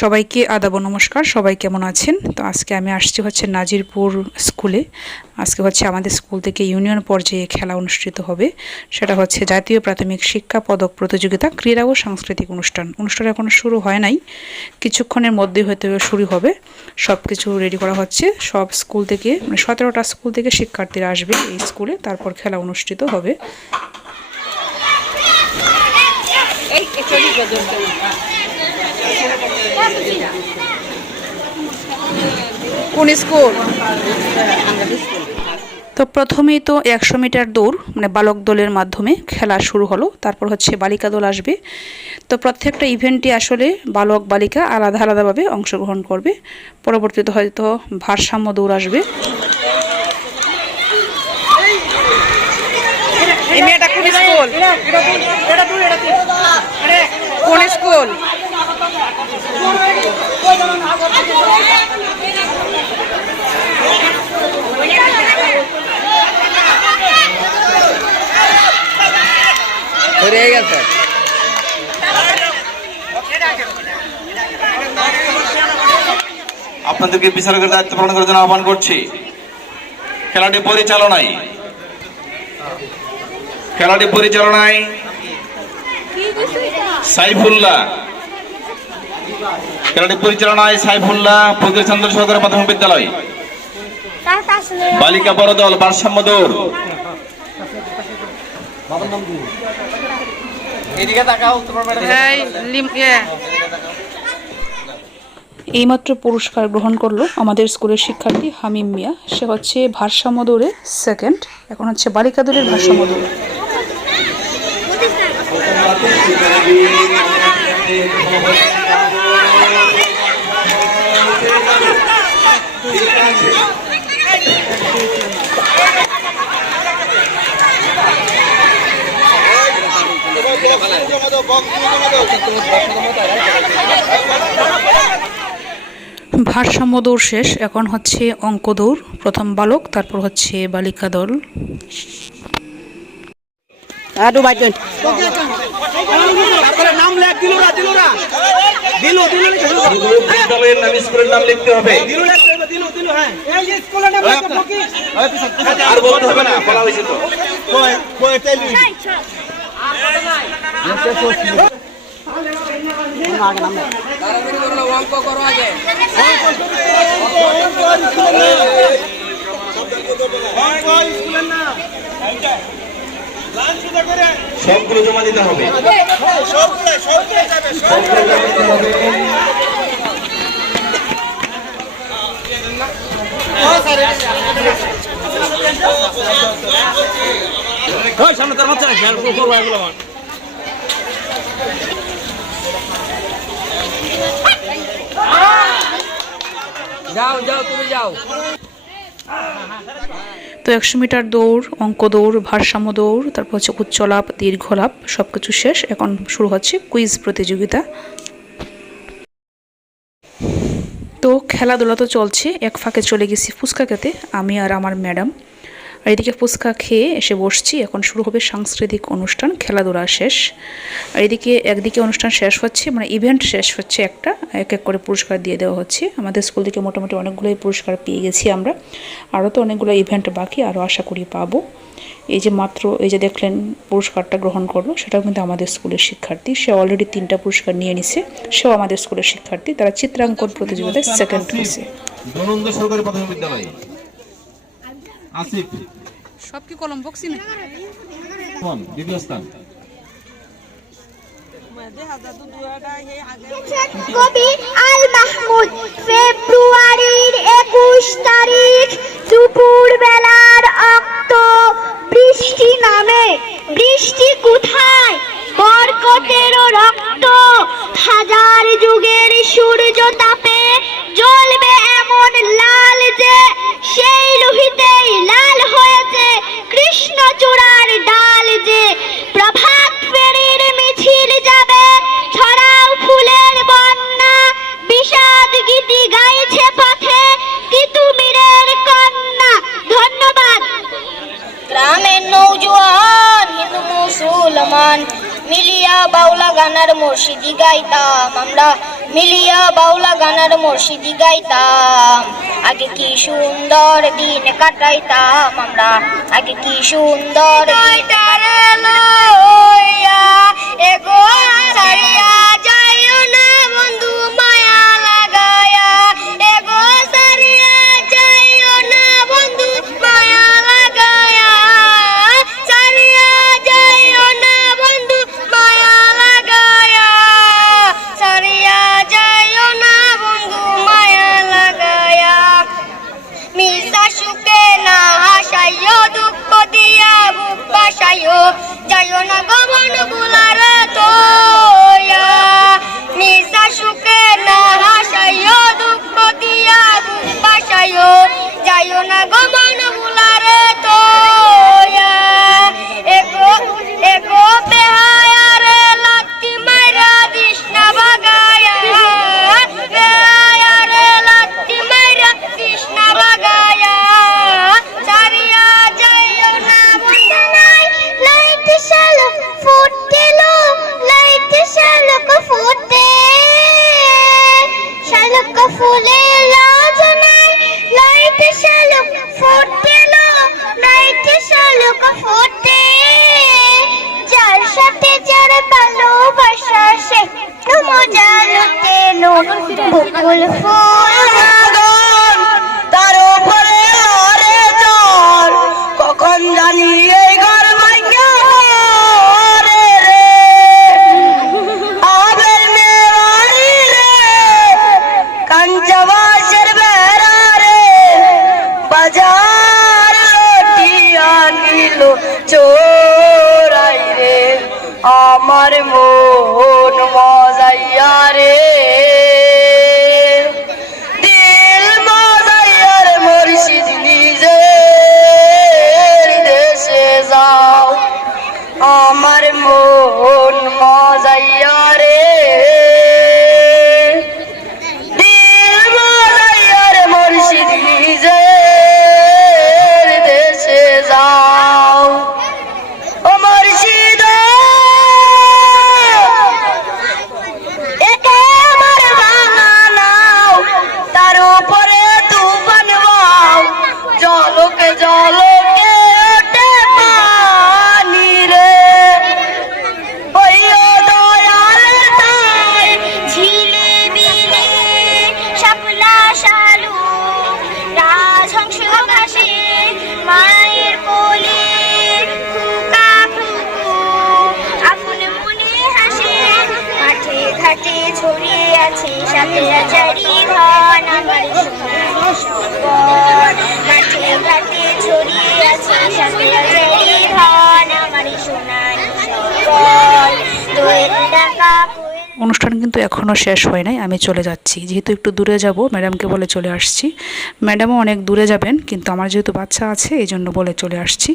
সবাইকে আদাব নমস্কার। সবাই কেমন আছেন? তো আজকে আমি আসছি হচ্ছে নাজিরপুর স্কুলে। আজকে হচ্ছে আমাদের স্কুল থেকে ইউনিয়ন পর্যায়ে খেলা অনুষ্ঠিত হবে। সেটা হচ্ছে জাতীয় প্রাথমিক শিক্ষা পদক প্রতিযোগিতা ক্রীড়া ও সাংস্কৃতিক অনুষ্ঠান এখনো শুরু হয় নাই, কিছুক্ষণের মধ্যেই হয়তো শুরু হবে। সব কিছু রেডি করা হচ্ছে। সব স্কুল থেকে মানে 17টা স্কুল থেকে শিক্ষার্থীরা আসবে এই স্কুলে, তারপর খেলা অনুষ্ঠিত হবে। কোন স্কুল? তো প্রথমেই তো 100 মিটার দৌড় মানে বালক দলের মাধ্যমে খেলা শুরু হলো। তারপর হচ্ছে বালিকা দল আসবে। তো প্রত্যেকটা ইভেন্টে আসলে বালক বালিকা আলাদা আলাদাভাবে অংশগ্রহণ করবে। পরবর্তীতে হয়তো ভারসাম্য দৌড় আসবে। কোন স্কুল? আপনাদেরকে বিচারকের দায়িত্ব পালন করার জন্য আহ্বান করছি। খেলাটি পরিচালনায় সাইফুল্লাহ, ফকিরচন্দ্র সরকারি প্রাথমিক বিদ্যালয়। বালিকা বড় দল ভারসাম্য দৌড়। এইমাত্র পুরস্কার গ্রহণ করলো আমাদের স্কুলের শিক্ষার্থী হামিম মিয়া। সে হচ্ছে ভারসাম্য দৌড়ে সেকেন্ড। এখন হচ্ছে বালিকা দলের ভারসাম্য দৌড়। ভারসাম্য দৌড় শেষ। এখন হচ্ছে অঙ্ক দৌড়। প্রথম বালক, তারপর হচ্ছে বালিকা দল। নাম লিখতে হবে। আর বলতে হবে না, বলা হয়েছে তো। সবগুলো জমা দিতে হবে। সামনে তার মাত্রা যাও তুমি যাও। তো 100 মিটার দৌড়, অঙ্ক দৌড়, ভারসাম্য দৌড়, তারপর হচ্ছে উচ্চলাপ, দীর্ঘলাপ সবকিছু শেষ। এখন শুরু হচ্ছে কুইজ প্রতিযোগিতা। তো খেলাধুলা তো চলছে। এক ফাঁকে চলে গেছি ফুচকা খেতে আমি আর আমার ম্যাডাম। আর এদিকে ফুচকা খেয়ে এসে বসছি। এখন শুরু হবে সাংস্কৃতিক অনুষ্ঠান। খেলাধুলা শেষ। আর এদিকে একদিকে অনুষ্ঠান শেষ হচ্ছে, মানে ইভেন্ট শেষ হচ্ছে একটা, এক এক করে পুরস্কার দিয়ে দেওয়া হচ্ছে। আমাদের স্কুল থেকে মোটামুটি অনেকগুলোই পুরস্কার পেয়ে গেছি আমরা। আরও তো অনেকগুলো ইভেন্ট বাকি, আরও আশা করি পাবো। এই যে মাত্র এই যে দেখলেন পুরস্কারটা গ্রহণ করলো, সেটাও কিন্তু আমাদের স্কুলের শিক্ষার্থী। সে অলরেডি 3টা পুরস্কার নিয়ে নিছে। সেও আমাদের স্কুলের শিক্ষার্থী। তারা চিত্রাঙ্কন প্রতিযোগিতায় সেকেন্ড হয়েছে। ধনন্দ সরকারি প্রাথমিক বিদ্যালয়। আসিফ সব কি কলম বক্সি না? দ্বিতীয় স্থান। কবি আল মাহমুদ। ফেব্রুয়ারির 21 তারিখ দুপুর বেলার অক্ত বৃষ্টি নামে। বৃষ্টি কোথায়? বরকতেরও রক্ত। হাজার যুগের সূর্য তাপে জ্বলবে এমন লাল যে সেই লোহিতেই লাল হয়েছে কৃষ্ণচূড়ার ডাল যে। প্রভাত ফেরির মিছিল যাবে, ছড়াও ফুলের বন্যা। বিষাদ গীতি গাইছে পথে তিতুমিরের কন্যা। ধন্যবাদ। গ্রামের নৌজওয়ান হিন্দু মুসলমান মিলিয়া বাউলা গানার মুর্শিদি গাইতাম আমরা। মিলিয়া বাউলা গানার মুর্শিদি গাইতাম, আগে কি সুন্দর দিন কাটাইতাম আমরা, আগে কি সুন্দর এগো সারিয়া যাইও না বন্ধু মায়া লাগায়া, এগো সারিয়া যাইও না বন্ধু মায়া লাগায়া, সারিয়া যাইও না বন্ধু মায়া লাগায়া, সারিয়া যাইও না বন্ধু মায়া লাগায়া, মিশা সুখে না হাসাইও দুঃখ দিয়া বুক বাসাইও, যাইও না গমন বুলারে তোয়া, মিশা সুখে না হাসাইও দুঃখ দিয়া বুক বাসাইও, যাইও না গমন বুলারে তোয়া, এগো এগো বেহায়ারে লাত্তি মাইরা দিস না বাগায়া, বেহায়ারে লাত্তি মাইরা দিস না বাগায়া, সারিয়া যাইও না বন্ধু নাই, লাইট শালক ফুটেলো, লাইট শালক ফুটে, শালক ফুলে লাজ নাই, লাইট শালক ফুটেলো, লাইট শালক ফুটে, যার সাথে যার ভালোবাসা সে মজা লুটেলো, বকুল ফুল তার উপরে আরে চর, কখন জানি এই ঘর ভাঙ্গা রে রে, আবের মেওয়ারি রে, কাঞ্চবাসের বেড়া রে, বাজার লটিয়া নিল চোরাই রে, আমার মন মজাইয়া রে, দিল মজাইয়ার মুর্শিদ নিজের দেশে যাও, আমার মন মজাইয়া রে, দিল মজাইয়ার মুর্শিদ নিজের দেশে যাও, ও মুর্শিদ একে আমার বানাও, তার উপরে তুফান বাও, জলকে জলকে ওঠে পানি রে, ওইও দয়ালের তাই ঝিলিমিলি শাপলা শালু, রাজহংস ঘাসে মায়ের কোলে, খুকা খুকু আপন মনে হাসে, মাঠে ঘাটে ছড়িয়ে আছে সাথে চারি ঘন আমার সোনার শঙ্কর, মাঠে ঘাটে ছড়িয়ে আছে সাথে চারি ঘন আমার সোনার শঙ্কর, দোয়েল ডাকা অনুষ্ঠান কিন্তু এখনও শেষ হয় নাই, আমি চলে যাচ্ছি, যেহেতু একটু দূরে যাব ম্যাডামকে বলে চলে আসছি, ম্যাডামও অনেক দূরে যাবেন কিন্তু আমার যেহেতু বাচ্চা আছে এই জন্য বলে চলে আসছি,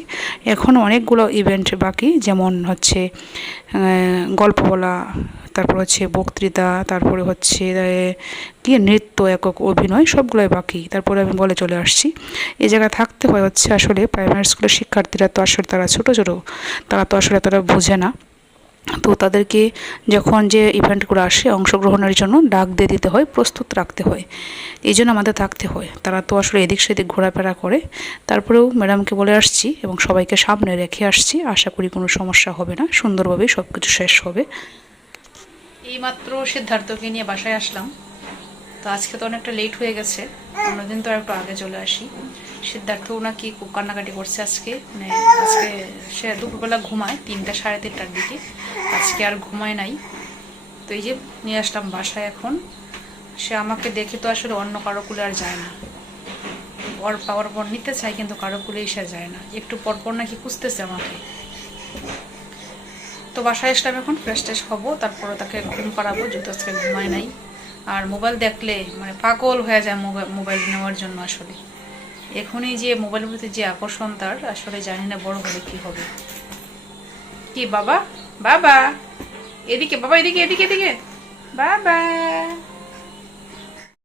এখনও অনেকগুলো ইভেন্ট বাকি, যেমন হচ্ছে গল্প বলা, তারপর হচ্ছে বক্তৃতা, তারপরে হচ্ছে কি নৃত্য, একক অভিনয়, সবগুলোই বাকি, তারপরে আমি বলে চলে আসছি। এই জায়গায় থাকতে হয় হচ্ছে আসলে প্রাইমারি স্কুলের শিক্ষার্থীরা তো আসলে তারা ছোটো ছোটো, তারা তো আসলে তারা বোঝে না, তো তাদেরকে যখন যে ইভেন্টগুলো আসে অংশগ্রহণের জন্য ডাক দিয়ে দিতে হয়, প্রস্তুত রাখতে হয়, এই জন্য আমাদের থাকতে হয়, তারা তো আসলে এদিক সেদিক ঘোরাফেরা করে, তারপরেও ম্যাডামকে বলে আসছি এবং সবাইকে সামনে রেখে আসছি, আশা করি কোনো সমস্যা হবে না, সুন্দরভাবেই সব কিছু শেষ হবে। এইমাত্র সিদ্ধার্থকে নিয়ে বাসায় আসলাম, তো আজকে তো অনেকটা লেট হয়ে গেছে, অন্যদিন তো আর একটু আগে চলে আসি। সিদ্ধার্থ নাকি খুব কান্নাকাটি করছে আজকে, মানে আজকে সে দুপুরবেলা ঘুমায় 3টা সাড়ে 3টার দিকে, আজকে আর ঘুমায় নাই, তো এই যে নিয়ে আসলাম বাসায়। এখন সে আমাকে দেখে তো আসলে অন্য কারো কুলে আর যায় না, ওর পাওয়ার পর নিতে চায় কিন্তু কারো কুলে এসে যায় না, একটু পরপর নাকি খুঁজতেছে আমাকে। তো বাসায় আসলাম, এখন ফ্রেশ ট্রেশ হবো, তারপরে তাকে ঘুম পাড়াবো, যেহেতু আজকে ঘুমায় নাই। আর মোবাইল দেখলে মানে পাগল হয়ে যায় মোবাইল নেওয়ার জন্য। আসলে এখনই যে মোবাইলের প্রতি যে আকর্ষণ তার, আসলে জানি না বড় হলে কি হবে। কি বাবা, বাবা এদিকে, বাবা এদিকে, এদিকে এদিকে, বাবা।